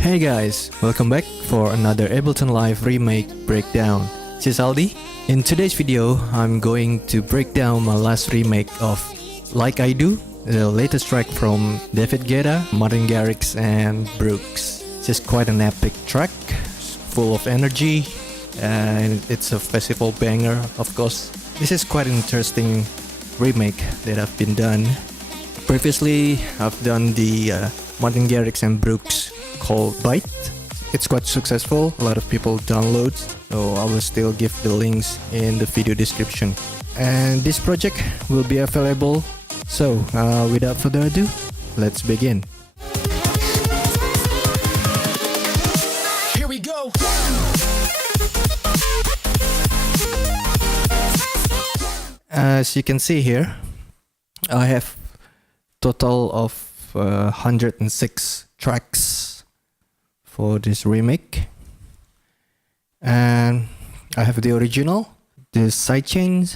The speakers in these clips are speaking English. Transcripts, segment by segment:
Hey guys, welcome back for another Ableton Live remake breakdown. This is Aldy. In today's video, I'm going to break down my last remake of Like I Do, the latest track from David Guetta, Martin Garrix and Brooks. It's just quite an epic track, full of energy, and it's a festival banger, of course. This is quite an interesting remake that I've been done. Previously, I've done the Martin Garrix and Brooks called Bite. It's quite successful, a lot of people download, so I will still give the links in the video description. And this project will be available, so without further ado, let's begin. Here we go. As you can see here, I have total of 106 tracks for this remake, and I have the original, the sidechain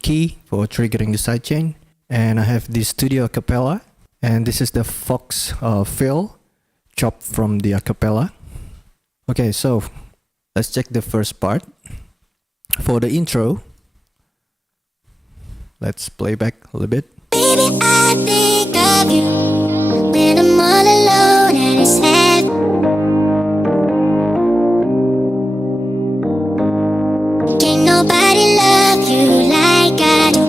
key for triggering the sidechain, and I have the studio Acapella, and this is the Fox fill chopped from the Acapella. Okay, so let's check the first part. For the intro, let's play back a little bit. Baby, I think of you when I'm all alone and it's sad. Can't nobody love you like I do.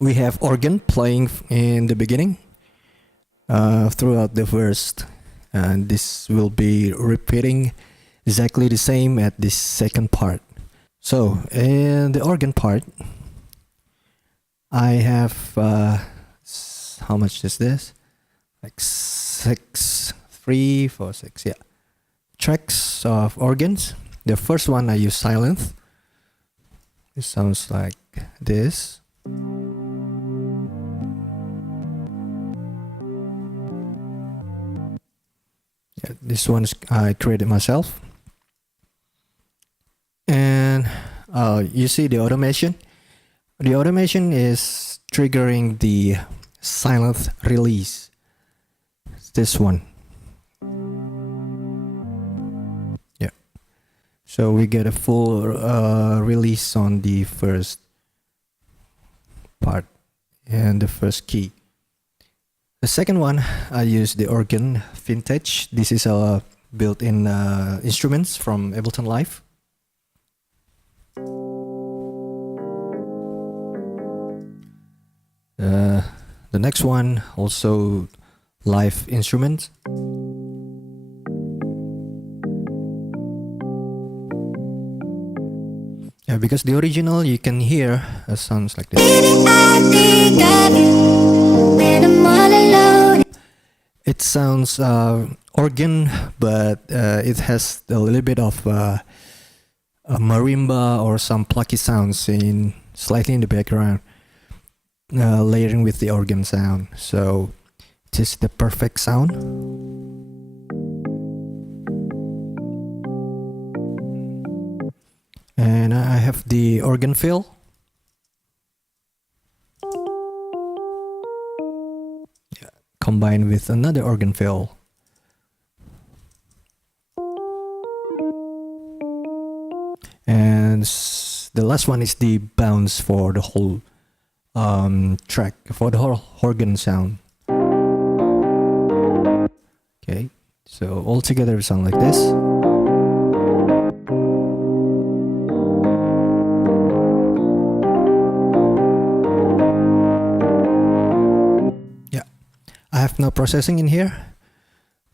We have organ playing in the beginning throughout the verse, and this will be repeating exactly the same at this second part. So in the organ part, I have how much is this? Like 6, 3, 4, 6, yeah, tracks of organs. The first one I use silent. It sounds like this. Yeah, this one I created myself, and you see the automation. The automation is triggering the silent release. It's this one. Yeah, so we get a full release on the first part and the first key. The second one, I use the organ vintage. This is a built-in instruments from Ableton Live. The next one, also live instruments. Yeah, because the original you can hear sounds like this. It sounds organ, but it has a little bit of a marimba or some plucky sounds slightly in the background, layering with the organ sound. So it is the perfect sound. And I have the organ fill. Yeah, combined with another organ fill. And the last one is the bounce for the whole track, for the whole organ sound. Okay, so all together it sounds like this. I have no processing in here,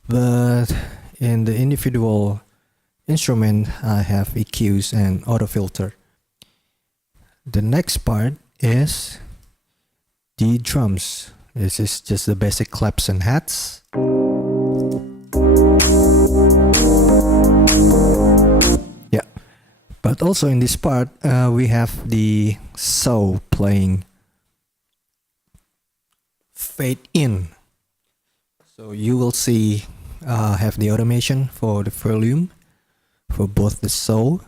but in the individual instrument I have EQs and auto filter. The next part is the drums. This is just the basic claps and hats. Yeah, but also in this part we have the saw playing. fade in. So you will see have the automation for the volume for both the saw.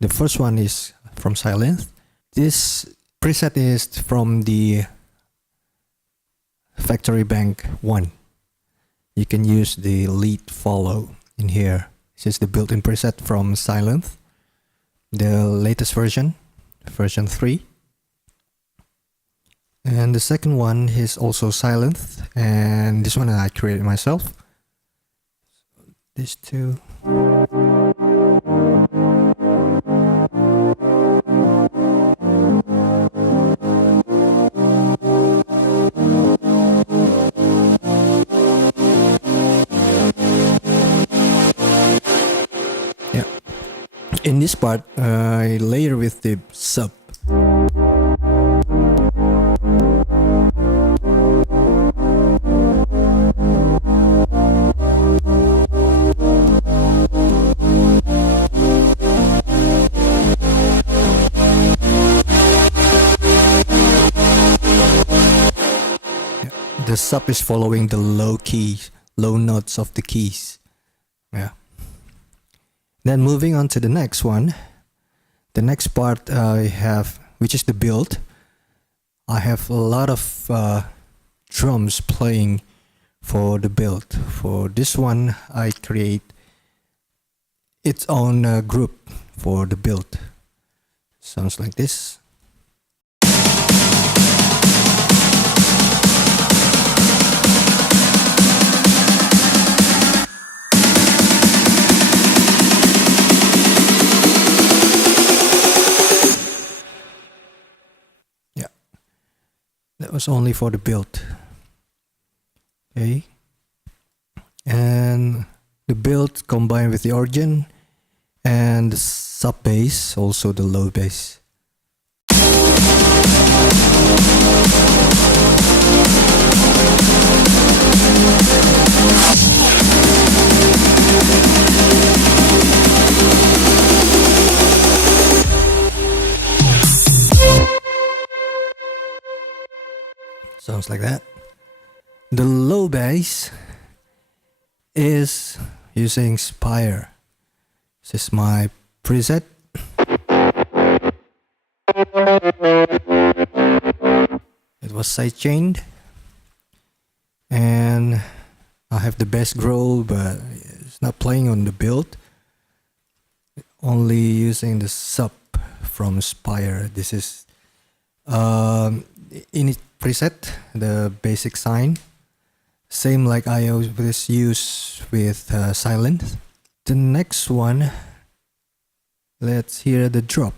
The first one is from Silence. This preset is from the Factory Bank 1. You can use the lead follow in here. This is the built-in preset from Silence, the latest version, version 3. And the second one is also Silence, and this one I created myself. These two. Yeah. In this part, I layer with the sub. The sub is following the low notes of the keys. Yeah. Then moving on to the next one. The next part I have, which is the build. I have a lot of drums playing for the build. For this one, I create its own group for the build. Sounds like this. That was only for the build. Okay. And the build combined with the organ and the sub bass, also the low bass. Sounds like that. The low bass is using Spire. This is my preset. It was sidechained, and I have the bass growl, but it's not playing on the build. Only using the sub from Spire. This is init preset, the basic sign, same like I always use with Silence. The next one, let's hear the drop.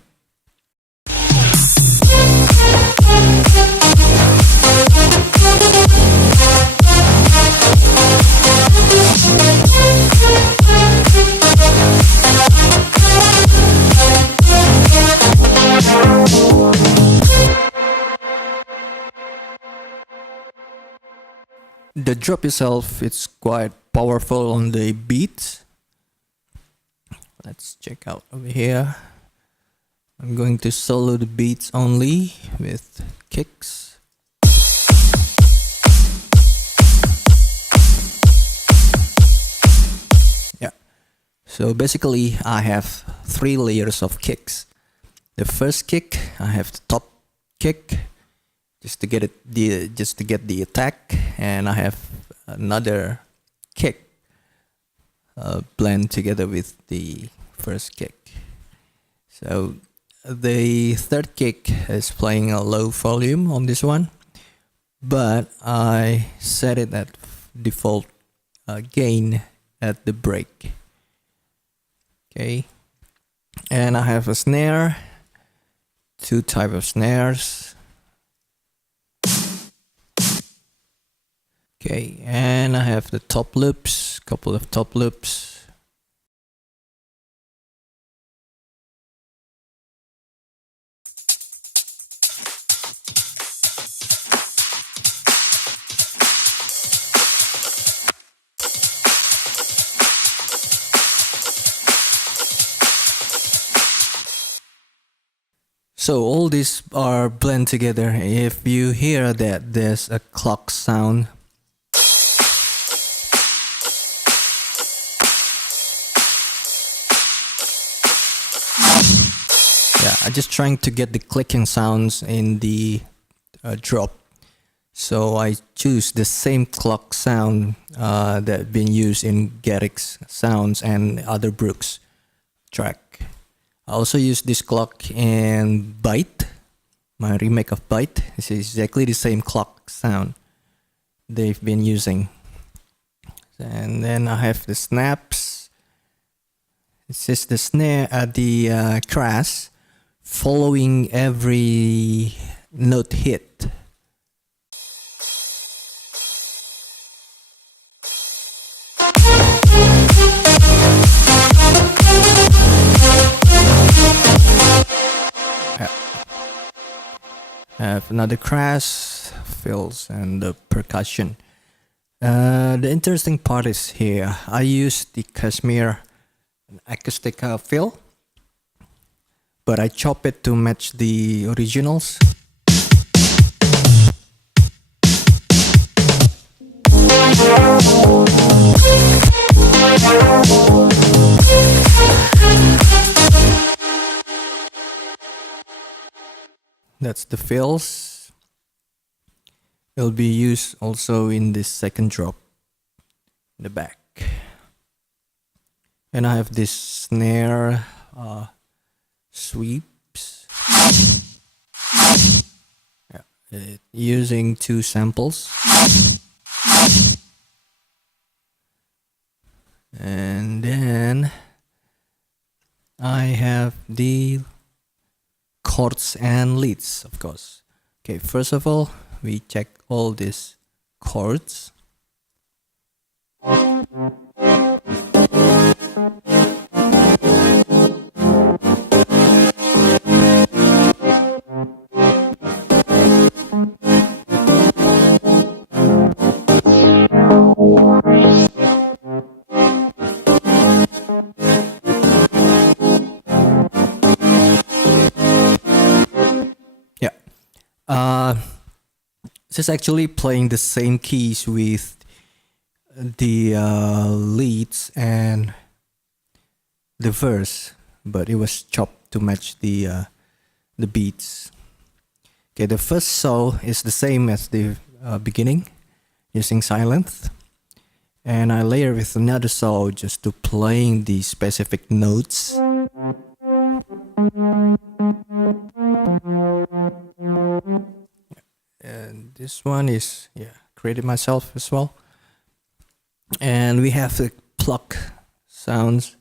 The drop itself, it's quite powerful on the beat. Let's check out over here. I'm going to solo the beats only with kicks. Yeah. So basically I have 3 layers of kicks. The first kick, I have the top kick, just to get the attack, and I have another kick blend together with the first kick. So the third kick is playing a low volume on this one, but I set it at default gain at the break. Okay, and I have a snare, 2 types of snares. Okay, and I have the top loops, couple of top loops. So all these are blend together. If you hear that there's a clock sound, yeah, I'm just trying to get the clicking sounds in the drop. So I choose the same clock sound that been used in Garrix sounds and other Brooks track. I also use this clock in Byte, my remake of Byte. This is exactly the same clock sound they've been using. And then I have the snaps. This is the snare at the crash following every note hit. I have another crash, fills, and the percussion. The interesting part is here. I use the Cashmere acoustic fill, but I chop it to match the originals. That's the fills. It'll be used also in this second drop in the back. And I have this snare sweeps. Yeah, using 2 samples. And then I have the chords and leads, of course. Okay, first of all, we check all these chords. This is actually playing the same keys with the leads and the verse, but it was chopped to match the beats. Okay, the first saw is the same as the beginning, using silence, and I layer with another saw just to playing the specific notes. And this one is, created myself as well. And we have the pluck sounds.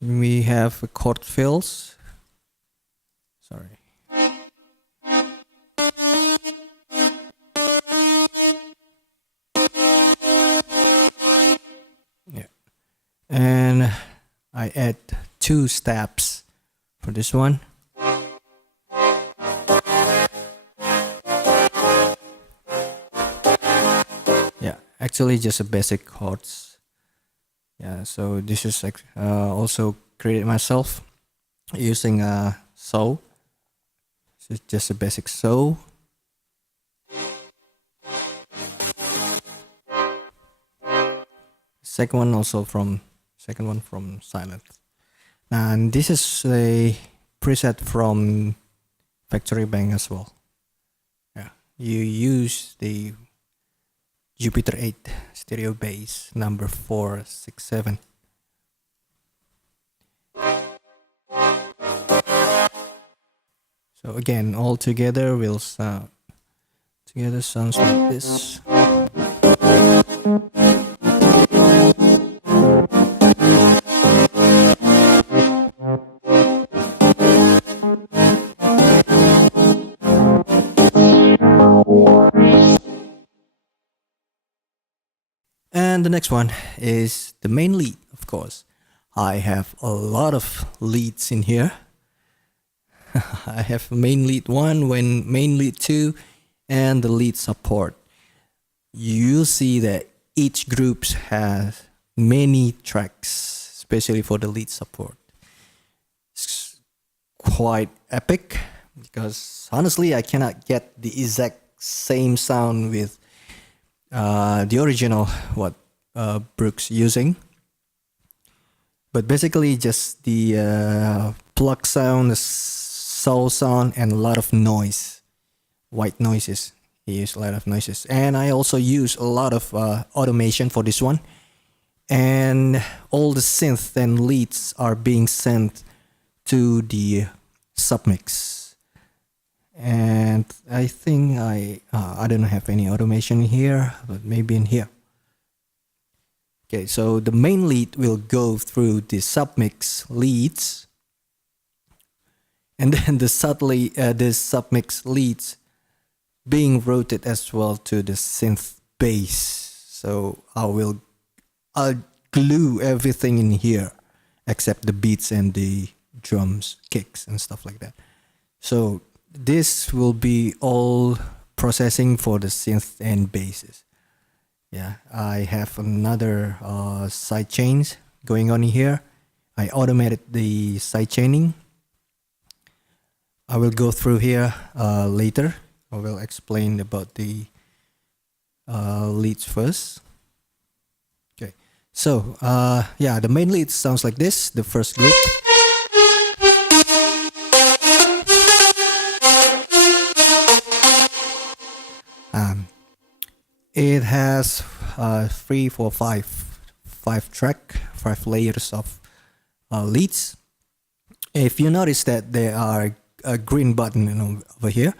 We have chord fills. Sorry. Yeah. And I add 2 steps for this one. Yeah, actually just a basic chords. Yeah, so this is also created myself using a saw. So it's just a basic saw. Second one from silence. And this is a preset from Factory Bank as well. Yeah, you use the Jupiter 8 stereo bass number 467. So again, all together will sound sounds like this. And the next one is the main lead, of course. I have a lot of leads in here. I have main lead 1, main lead 2, and the lead support. You'll see that each group has many tracks, especially for the lead support. It's quite epic because honestly I cannot get the exact same sound with the original what Brooks using, but basically just the plug sound, the soul sound, and a lot of noise, white noises. He used a lot of noises, and I also use a lot of automation for this one, and all the synth and leads are being sent to the submix. And I think I don't have any automation here, but maybe in here. Okay, so the main lead will go through the submix leads, and then the submix leads being routed as well to the synth bass. So I'll glue everything in here except the beats and the drums, kicks, and stuff like that. So this will be all processing for the synth and basses. Yeah, I have another sidechains going on here. I automated the sidechaining. I will go through here later. I will explain about the leads first. Okay, so yeah, the main lead sounds like this, the first group. It has 3, 4, 5 layers of leads. If you notice that there are a green button over here,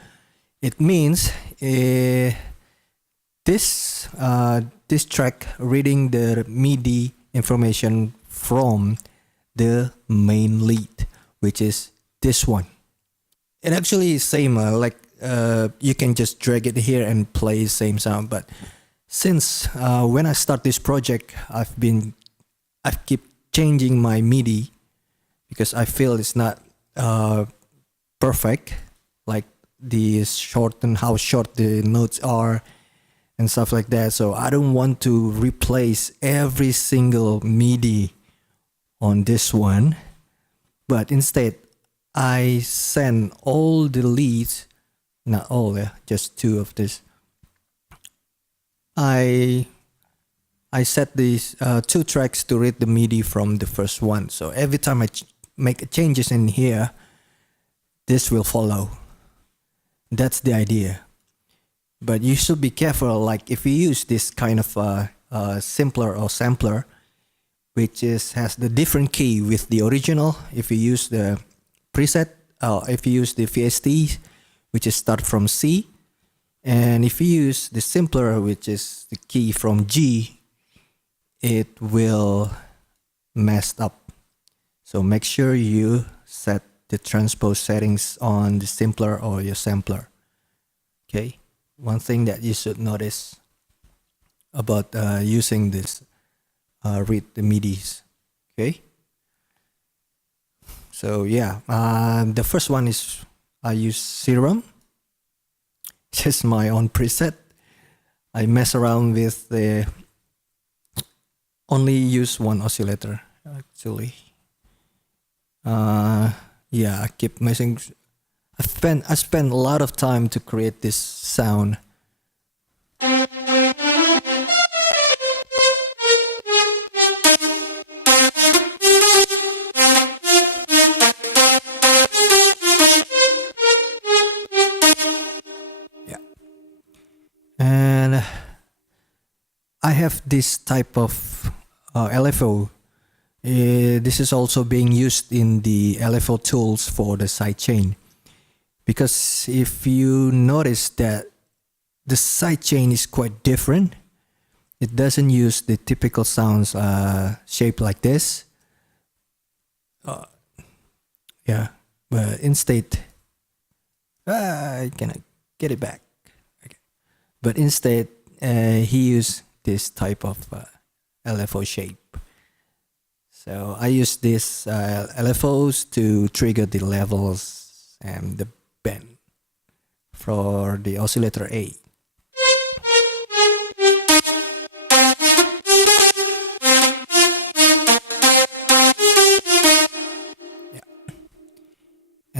it means this track reading the MIDI information from the main lead, which is this one. It actually is same like you can just drag it here and play same sound, but since when I start this project, I keep changing my MIDI because I feel it's not perfect, like the short and how short the notes are and stuff like that. So I don't want to replace every single MIDI on this one, but instead I send all the leads, not all, just 2 of this. I set these 2 tracks to read the MIDI from the first one. So every time I make changes in here, this will follow. That's the idea. But you should be careful, like if you use this kind of simpler or sampler, which has the different key with the original. If you use the preset, if you use the VST, which is start from C, and if you use the simpler, which is the key from G, it will mess up. So make sure you set the transpose settings on the simpler or your sampler. Okay, one thing that you should notice about using this read the MIDIs. Okay, so yeah, the first one is I use Serum. Just my own preset. I mess around with the only use one oscillator actually. Yeah, I keep messing. I spent a lot of time to create this sound. And I have this type of LFO. This is also being used in the LFO tools for the sidechain. Because if you notice that the sidechain is quite different, it doesn't use the typical sounds shaped like this. Yeah, but instead, I cannot get it back. But instead, he used this type of LFO shape. So I use these LFOs to trigger the levels and the bend for the oscillator A.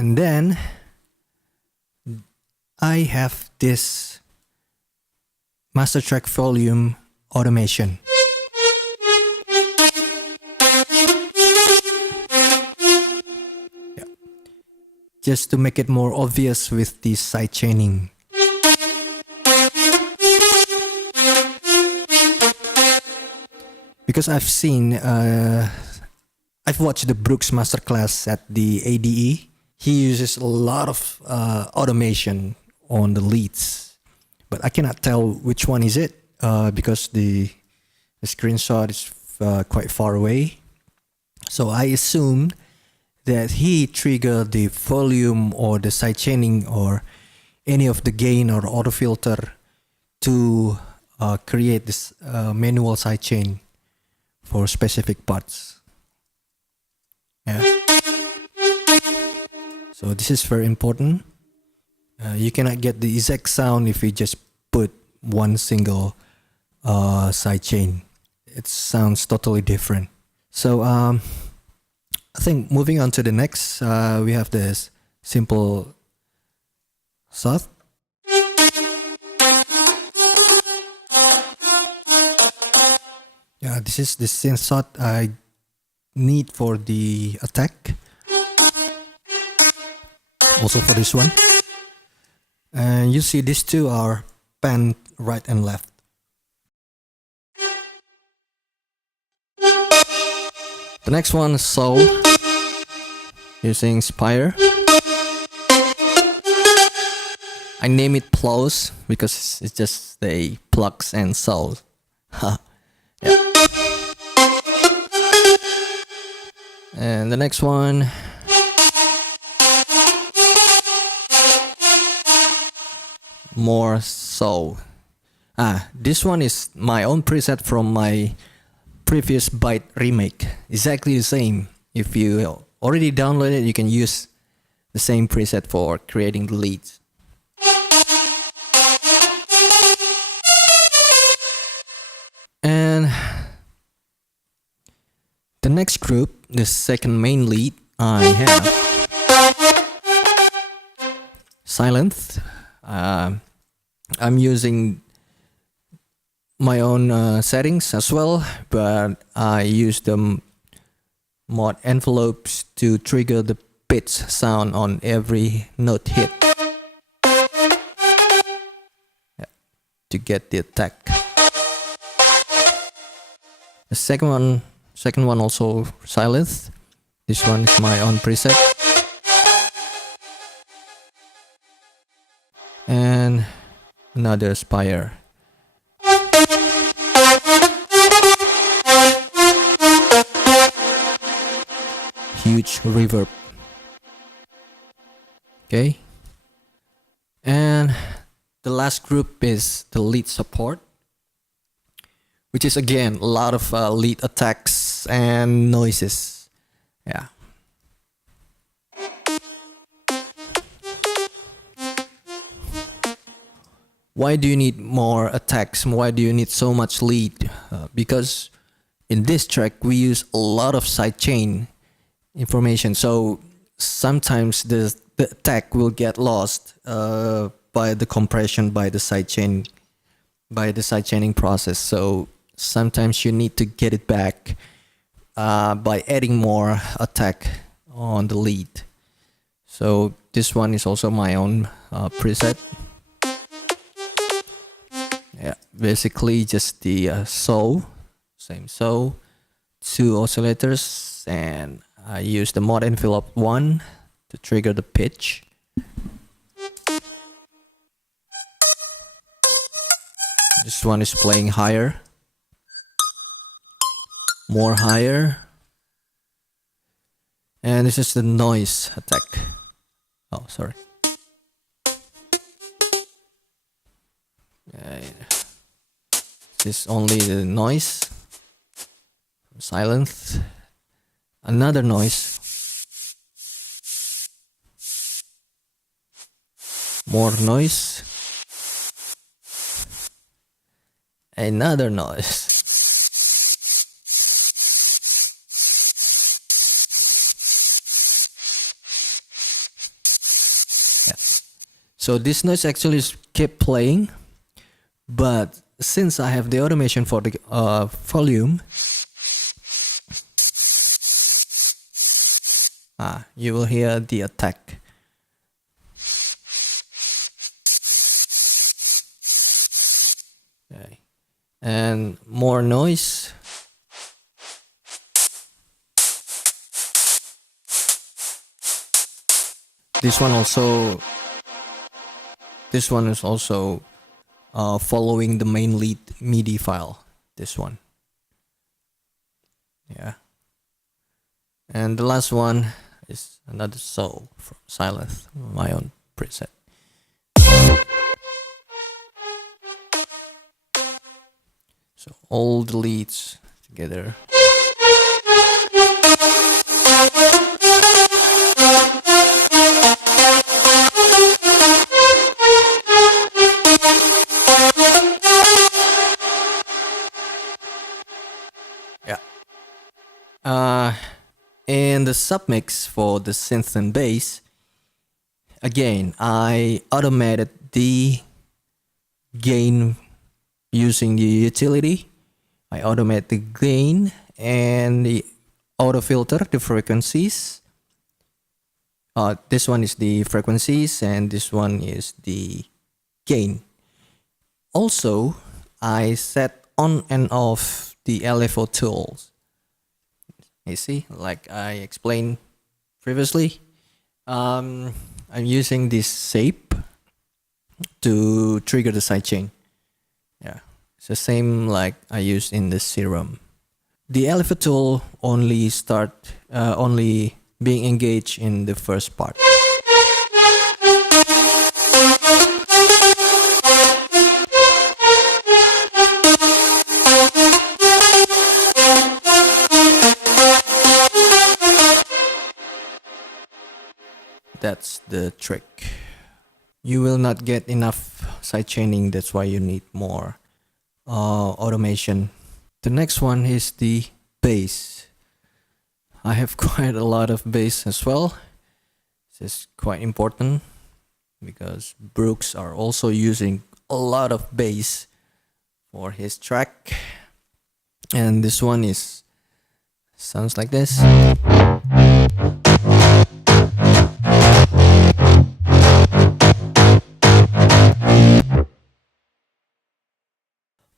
And then I have this master track volume automation. Yeah. Just to make it more obvious with the sidechaining. Because I've seen, I've watched the Brooks masterclass at the ADE. He uses a lot of automation on the leads, but I cannot tell which one is it because the screenshot is quite far away. So I assume that he triggered the volume or the sidechaining or any of the gain or auto filter to create this manual sidechain for specific parts. Yeah. So this is very important. You cannot get the exact sound if you just put one single sidechain. It sounds totally different. So I think moving on to the next, we have this simple synth. Yeah, this is the synth I need for the attack. Also for this one. And you see these two are panned right and left. The next one is soul, using Spire. I name it plows because it's just the plugs and soul. Yeah. And the next one, more soul. This one is my own preset from my previous Byte remake. Exactly the same. If you already downloaded it, you can use the same preset for creating the leads. And the next group, the second main lead, I have Silence. I'm using my own settings as well, but I use the mod envelopes to trigger the pitch sound on every note hit. Yeah, to get the attack. The second one also Silence. This one is my own preset. And another Spire. Huge reverb. Okay. And the last group is the lead support, which is again a lot of lead attacks and noises. Yeah. Why do you need more attacks? Why do you need so much lead? Because in this track we use a lot of sidechain information, so sometimes the attack will get lost by the compression, by the sidechaining process. So sometimes you need to get it back by adding more attack on the lead. So this one is also my own preset. Yeah, basically just the same soul, 2 oscillators, and I use the mod envelope 1 to trigger the pitch. This one is playing higher, more higher, and this is the noise attack. Oh, sorry. This is only the noise. Silence. Another noise. More noise. Another noise. Yeah. So this noise actually kept playing, but since I have the automation for the volume, you will hear the attack. Okay. And more noise. This one is also following the main lead MIDI file. This one. Yeah. And the last one is another soul from Silence, my own preset. So all the leads together. Yeah. And the submix for the synth and bass, again, I automated the gain using the utility. I automate the gain and the auto filter the frequencies. This one is the frequencies and this one is the gain. Also, I set on and off the LFO tools. You see, like I explained previously, I'm using this shape to trigger the sidechain. Yeah, it's the same like I used in the serum. The LFO tool only being engaged in the first part. That's the trick. You will not get enough sidechaining, that's why you need more automation. The next one is the bass. I have quite a lot of bass as well. This is quite important because Brooks are also using a lot of bass for his track. And this one sounds like this.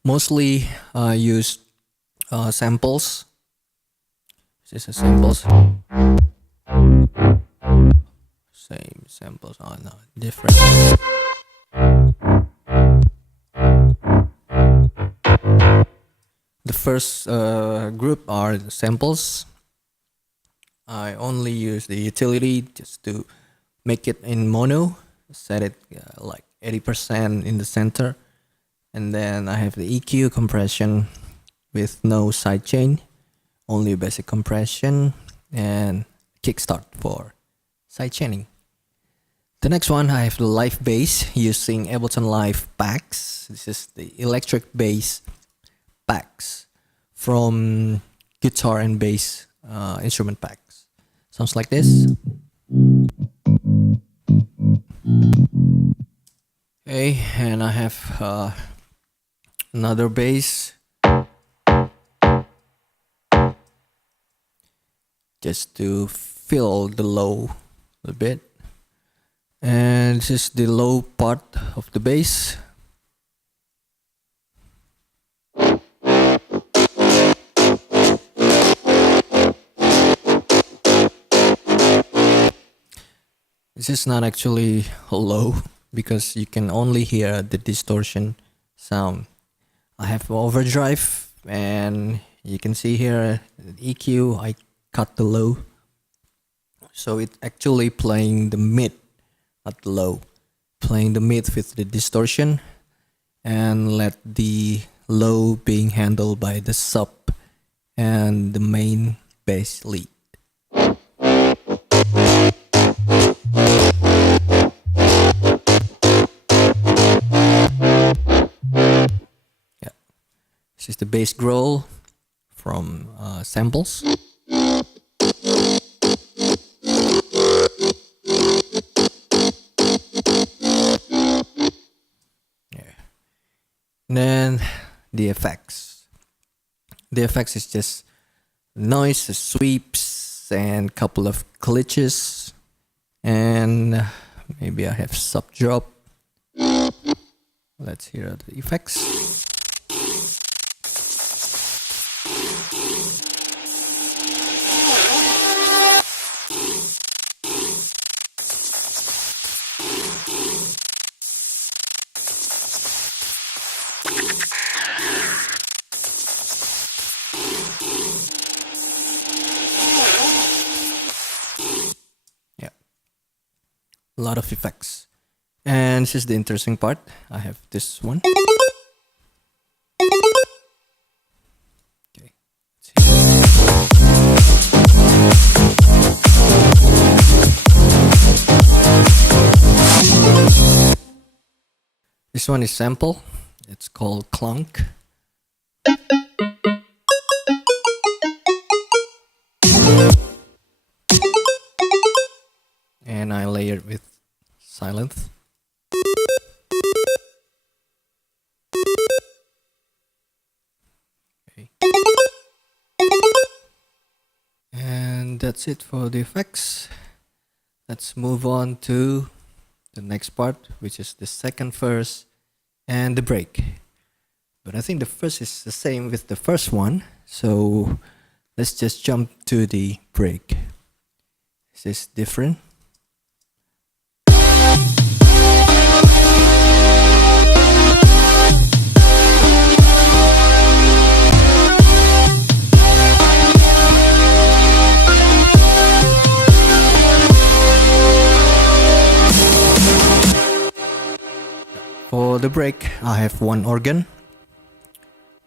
Mostly use samples. This is samples. Same samples. Oh no, different. The first group are the samples. I only use the utility just to make it in mono. Set it like 80% in the center. And then I have the EQ compression with no sidechain, only basic compression and kickstart for sidechaining. The next one, I have the live bass using Ableton Live packs. This is the electric bass packs from guitar and bass instrument packs. Sounds like this. Okay, and I have another bass, just to fill the low a bit. And this is the low part of the bass. This is not actually low because you can only hear the distortion sound. I have overdrive and you can see here EQ, I cut the low. So it's actually playing the mid, not the low. Playing the mid with the distortion and let the low being handled by the sub and the main bass lead. This is the bass growl from samples. And the effects. The effects is just noise, sweeps, and couple of glitches, and maybe I have sub drop. Let's hear the effects. A lot of effects. And this is the interesting part. I have this one. Okay. This one is sample. It's called Clunk. And I layer it with silence. Okay. And that's it for the effects. Let's move on to the next part, which is the second verse and the break. But I think the first is the same with the first one, so let's just jump to the break. This is different. For the break, I have one organ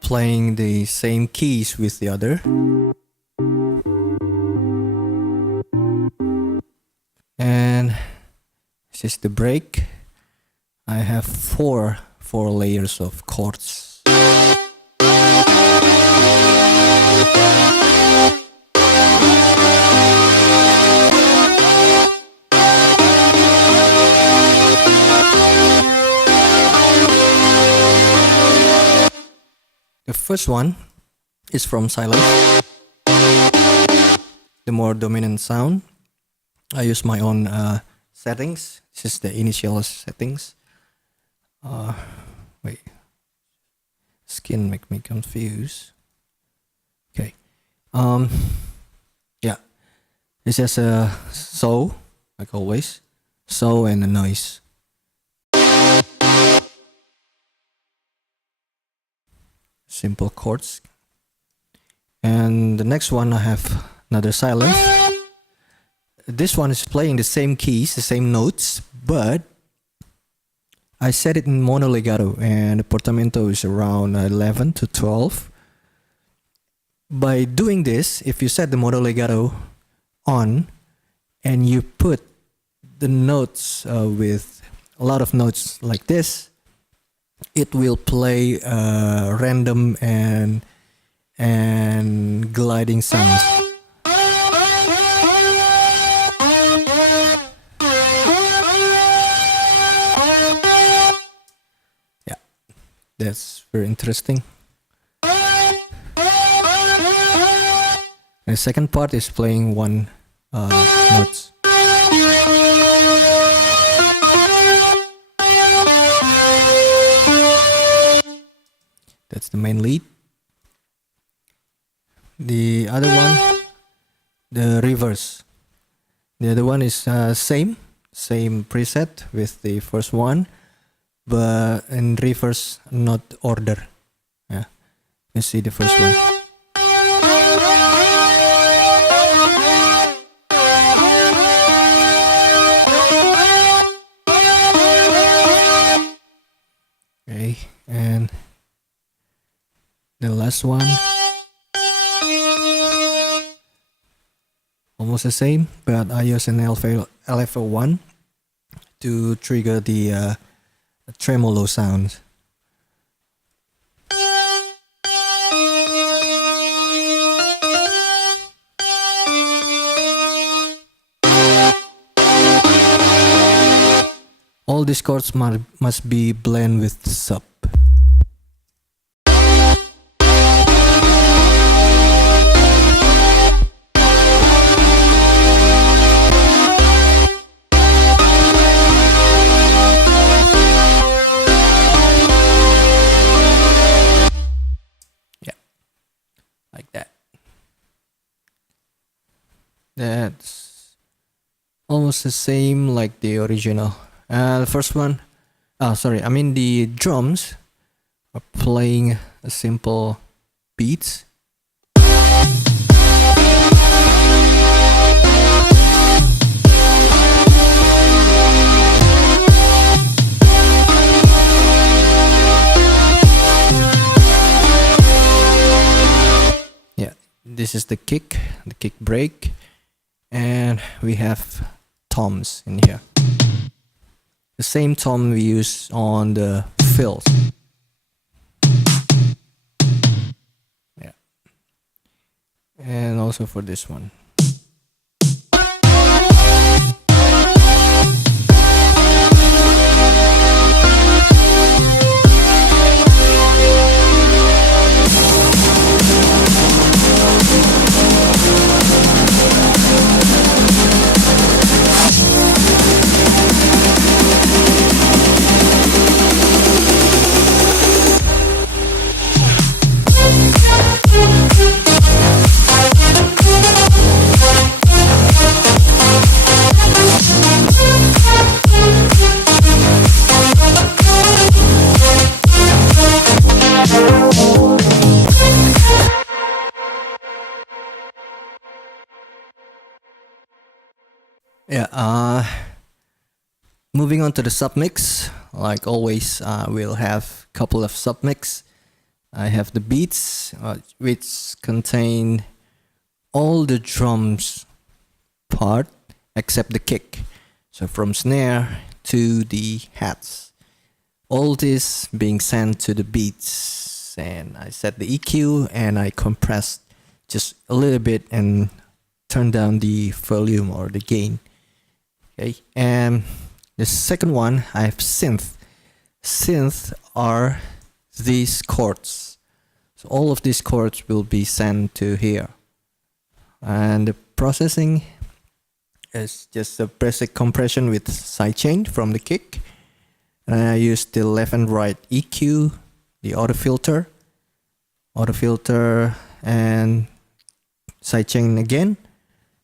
playing the same keys with the other. And this is the break. I have four layers of chords. The first one is from silence, the more dominant sound. I use my own settings. This is the initial settings. Wait, skin make me confused. Okay, yeah, this has a saw, like always, saw and a noise. Simple chords. And the next one I have another silence. This one is playing the same keys, the same notes, but I set it in mono legato and the portamento is around 11 to 12. By doing this, if you set the mono legato on and you put the notes with a lot of notes like this, it will play random and gliding sounds. Yeah, that's very interesting. And the second part is playing one notes. That's the main lead. The other one, the reverse. The other one is same preset with the first one, but in reverse, not order. Yeah, you see the first one. Okay, and the last one, almost the same, but I use an LFO1 to trigger the tremolo sound. All these chords must be blended with sub. almost the same like the original. The first one, the drums are playing a simple beats. Yeah, this is the kick break, and we have toms in here. The same tom we use on the fills. Yeah. And also for this one. Yeah, moving on to the submix. Like always, we'll have a couple of submix. I have the beats, which contain all the drums part except the kick. So from snare to the hats, all this being sent to the beats, and I set the EQ and I compressed just a little bit and turn down the volume or the gain. Okay, and the second one, I have synth. Synth are these chords. So all of these chords will be sent to here. And the processing is just a basic compression with sidechain from the kick. And I use the left and right EQ, the auto filter, and sidechain again.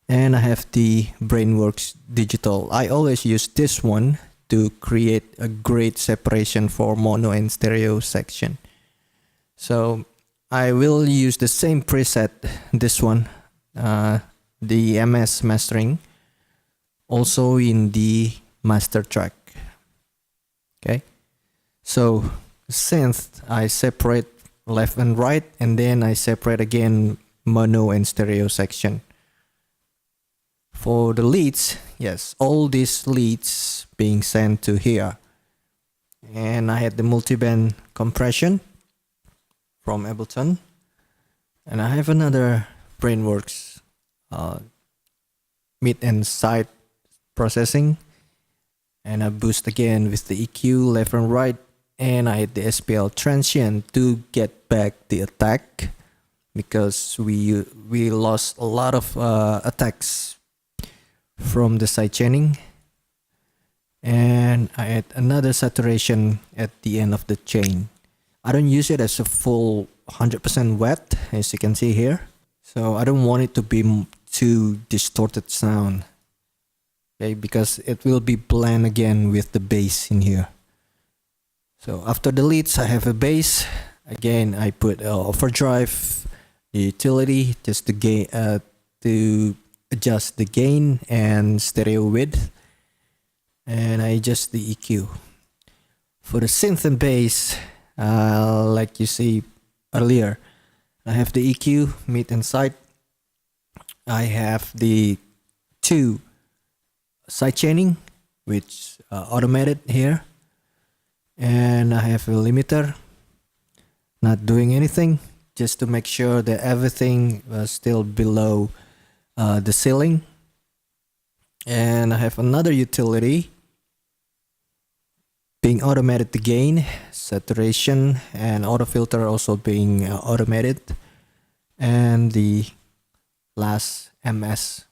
And I have the Brainworks digital. I always use this one to create a great separation for mono and stereo section. So I will use the same preset, this one, the MS mastering, also in the master track. Okay, so synth, I separate left and right, and then I separate again mono and stereo section. For the leads, yes, all these leads being sent to here. And I had the multiband compression from Ableton. And I have another Brainworks mid and side processing. And I boost again with the EQ left and right. And I had the SPL transient to get back the attack, because we lost a lot of attacks from the sidechaining. And I add another saturation at the end of the chain. I don't use it as a full 100% wet, as you can see here. So I don't want it to be too distorted sound. Okay, because it will be blend again with the bass in here. So after the leads, I have a bass. Again, I put overdrive, the utility, just to gain, to adjust the gain and stereo width, and I adjust the EQ. For the synth and bass, like you see earlier, I have the EQ mid and side. I have the two sidechaining, which automated here, and I have a limiter, not doing anything, just to make sure that everything was still below the ceiling. And I have another utility being automated, the gain, saturation, and auto filter also being automated, and the last MS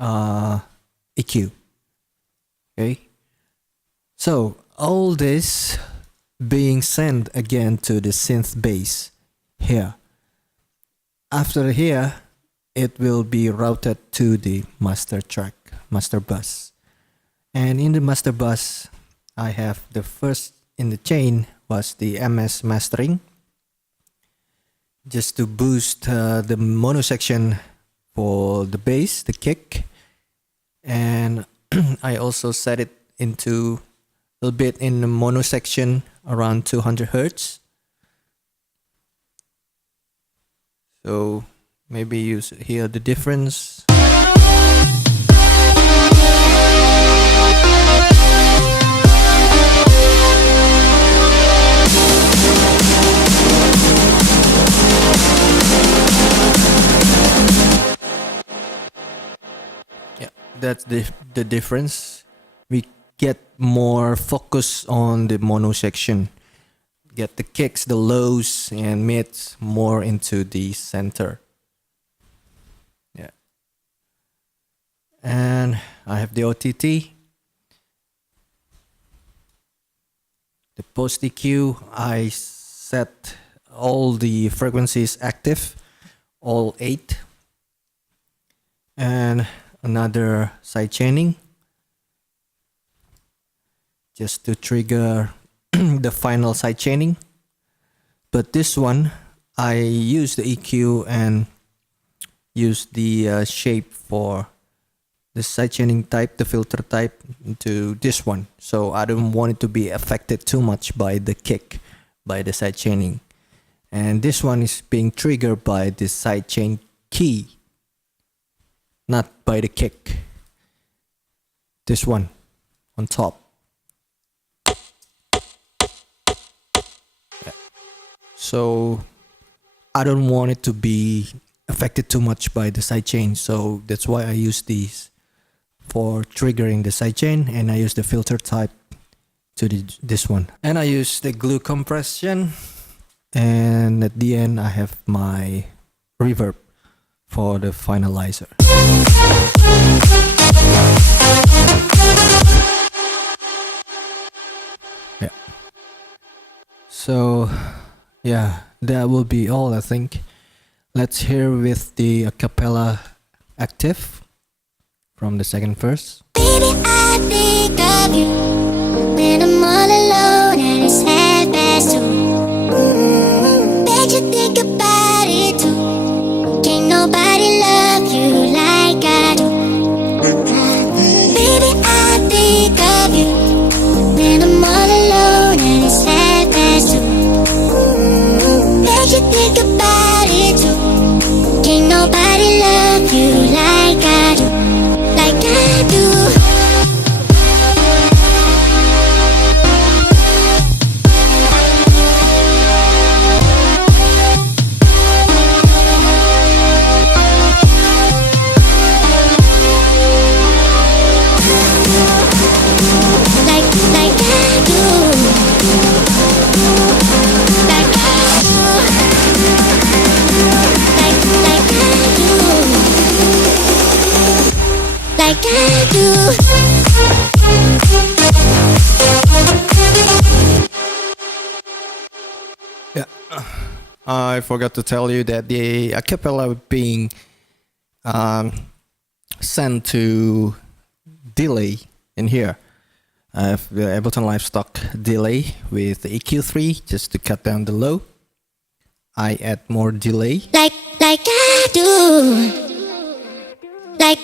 EQ. Okay, so all this being sent again to the synth bass here. After here, it will be routed to the master track, master bus. And in the master bus, I have the first in the chain was the MS mastering, just to boost the mono section for the bass, the kick. And I also set it into a little bit in the mono section around 200 Hertz. So maybe you hear the difference. Yeah, that's the difference. We get more focus on the mono section. Get the kicks, the lows and mids more into the center. Yeah. And I have the OTT. The post EQ, I set all the frequencies active, all 8. And another sidechaining, just to trigger the final sidechaining. But this one, I use the EQ and use the shape for the sidechaining type, the filter type, to this one. So I don't want it to be affected too much by the kick, by the sidechaining. And this one is being triggered by the sidechain key, not by the kick. This one on top. So I don't want it to be affected too much by the sidechain, so that's why I use these for triggering the sidechain, and I use the filter type to this one. And I use the glue compression, and at the end I have my reverb for the finalizer. Yeah. So yeah, that will be all, I think. Let's hear with the acapella active from the second verse. Baby, I think of you when I'm all alone and it's 2:30. Bet you think about it too. Can't nobody love you like I do. Baby, I think of you when I'm all alone and it's 2:30. Bet you think about it too. Can't nobody love you like I do. Like I do. Yeah, I forgot to tell you that the acapella being sent to delay in here. I have the Ableton Live stock delay with the EQ3 just to cut down the low. I add more delay. Like I do. Like.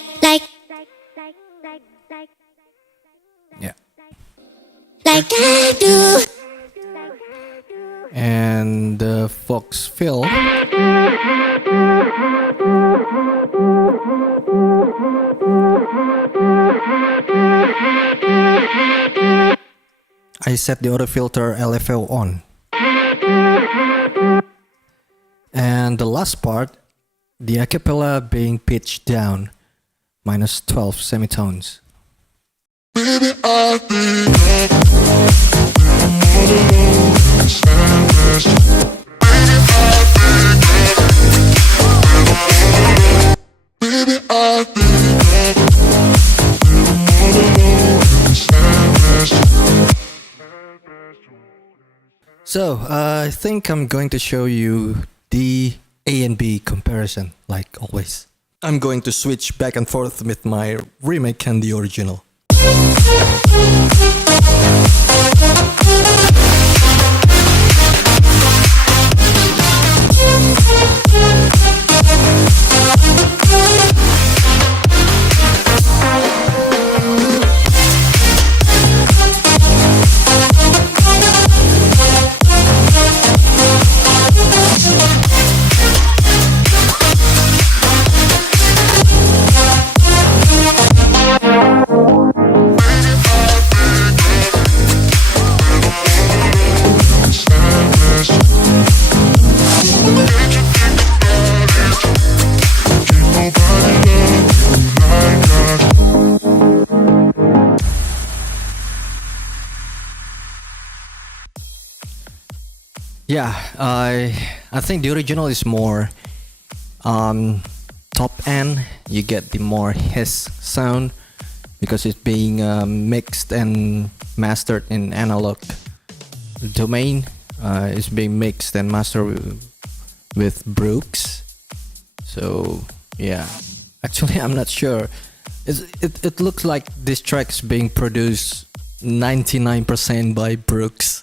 Yeah. Like I do. And the Fox fill. I set the auto filter LFO on. And the last part, the acapella being pitched down, -12 semitones. So I think I'm going to show you the A and B comparison, like always. I'm going to switch back and forth with my remake and the original. Yeah, I think the original is more top end. You get the more hiss sound because it's being mixed and mastered in analog domain. It's being mixed and mastered with Brooks. So yeah, actually I'm not sure. It looks like this track's being produced 99% by Brooks.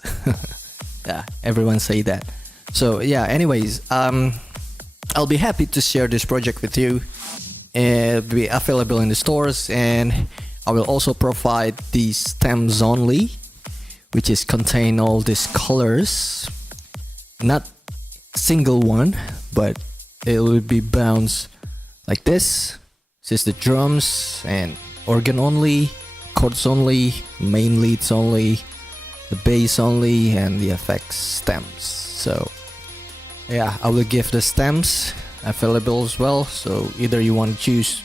Yeah, everyone say that. So yeah, anyways, I'll be happy to share this project with you. It'll be available in the stores, and I will also provide the stems only, which is contain all these colors, not single one, but it will be bounced like this. This is the drums and organ only, chords only, main leads only, the bass only, and the effects stems. So yeah, I will give the stems available as well, so either you want to choose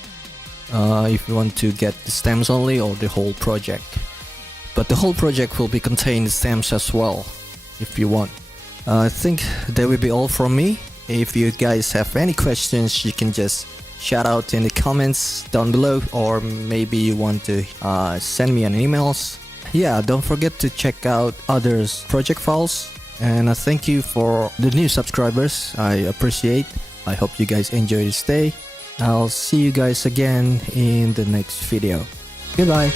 if you want to get the stems only or the whole project, but the whole project will be contain the stems as well if you want. I think that will be all from me. If you guys have any questions, you can just shout out in the comments down below, or maybe you want to send me an emails. Yeah, don't forget to check out others' project files, and I thank you for the new subscribers. I appreciate. I hope you guys enjoy this day. I'll see you guys again in the next video. Goodbye.